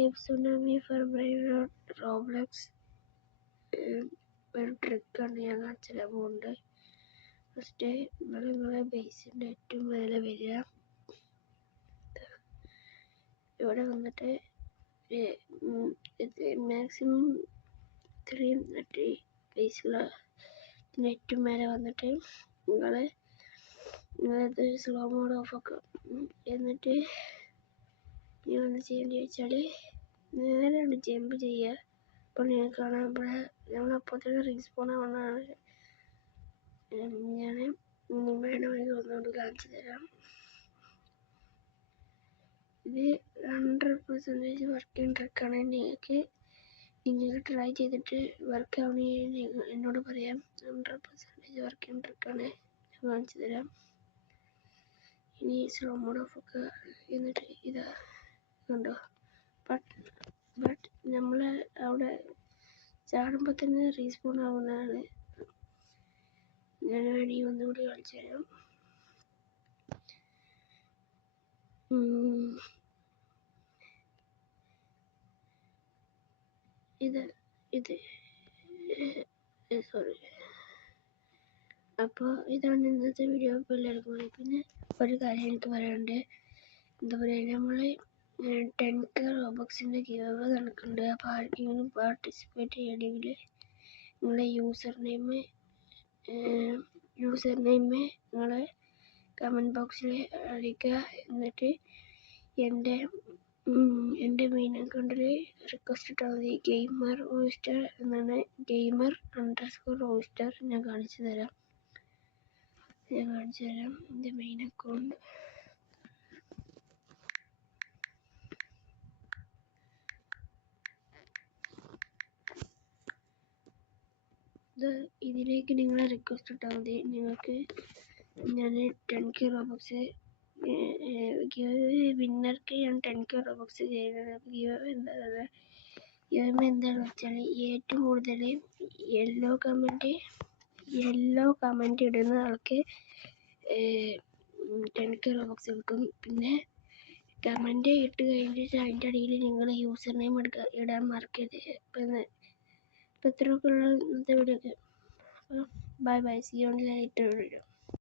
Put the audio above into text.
Tsunami for Brain Roblox ഒരു ട്രിക്കാണ് ഞാൻ കാണിച്ചു തരാൻ പോകുന്നത്. ഫസ്റ്റ് നിങ്ങളെ ബേസിൻ്റെ ഏറ്റവും മേലെ വരിക. ഇവിടെ വന്നിട്ട് മാക്സിമം ഇത്രയും ബേസുള്ള ഏറ്റവും മേലെ വന്നിട്ട് നിങ്ങളത് സ്ലോ മോഡ് ഓഫ് ആക്കുക. എന്നിട്ട് നിങ്ങൾ എന്താ ചെയ്യേണ്ടത് വെച്ചാൽ നേരെ ജമ്പ് ചെയ്യുക. അപ്പോൾ നിങ്ങൾക്ക് കാണാൻ ഞങ്ങളപ്പോൾ തന്നെ റീസ്പോൺ ആവുന്നതാണ്. ഞാൻ വേണമെങ്കിൽ ഒന്നുകൊണ്ട് കാണിച്ചു തരാം. ഇത് 100% വർക്കിംഗ് ട്രിക്കാണ്. നിങ്ങൾക്ക് ട്രൈ ചെയ്തിട്ട് വർക്ക് ആവണമെങ്കിൽ എന്നോട് പറയാം. 100% വർക്കിംഗ് ട്രിക്കാണ്. ഞാൻ കാണിച്ചു തരാം. ഇനി സ്ലോ മോഡ് ഓഫ് ഒക്കെ എന്നിട്ട് ഇതാ കണ്ടോ. ബട്ട് നമ്മൾ അവിടെ ചാടുമ്പോൾ തന്നെ റീസ്പോൺ ആവുന്നതാണ്. ഞാൻ വേണമെങ്കിൽ ഒന്നുകൂടി കാണിച്ചു തരാം. സോറി. അപ്പോൾ ഇതാണ് ഇന്നത്തെ വീഡിയോ. ഇപ്പോൾ എല്ലാവർക്കും കൂടി പിന്നെ ഒരു കാര്യം എനിക്ക് പറയാനുണ്ട്. എന്താ പറയുക, നമ്മൾ 10K റോബക്സിൻ്റെ ഗിവ് അവേ നടക്കുന്നുണ്ട്. അപ്പോൾ ആർക്കെങ്കിലും പാർട്ടിസിപ്പേറ്റ് ചെയ്യണമെങ്കിൽ നിങ്ങളെ യൂസർ നെയിം നിങ്ങളെ കമൻറ്റ് ബോക്സിൽ അറിയിക്കുക. എന്നിട്ട് എൻ്റെ മെയിൻ അക്കൗണ്ടിൽ റിക്വസ്റ്റ് ഇട്ടാൽ മതി. ഗെയിമർ റോയിസ്റ്റർ എന്നാണ്. gamer_roister. ഞാൻ കാണിച്ചു തരാം എൻ്റെ മെയിൻ അക്കൗണ്ട്. ഇതിലേക്ക് നിങ്ങൾ റിക്വസ്റ്റ് ഇട്ടാൽ മതി. നിങ്ങൾക്ക് ഞാൻ 10K റോബക്സ് വിന്നർക്ക് ഞാൻ 10K റോബക്സ് ചെയ്യുന്നത്. എന്താണെന്ന് വെച്ചാൽ ഏറ്റവും കൂടുതൽ യെല്ലോ കമൻറ്റ് ഇടുന്ന ആൾക്ക് 10K റോബക്സ് കിട്ടും. പിന്നെ കമൻറ്റ് ഇട്ട് കഴിഞ്ഞിട്ട് അതിൻ്റെ അടിയിൽ നിങ്ങൾ യൂസർ നെയിം ഇടാൻ മറക്കരുത്. ഇപ്പം ഇത്രയൊക്കെ ഉള്ള ഇന്നത്തെ video. Bye. See you on later video.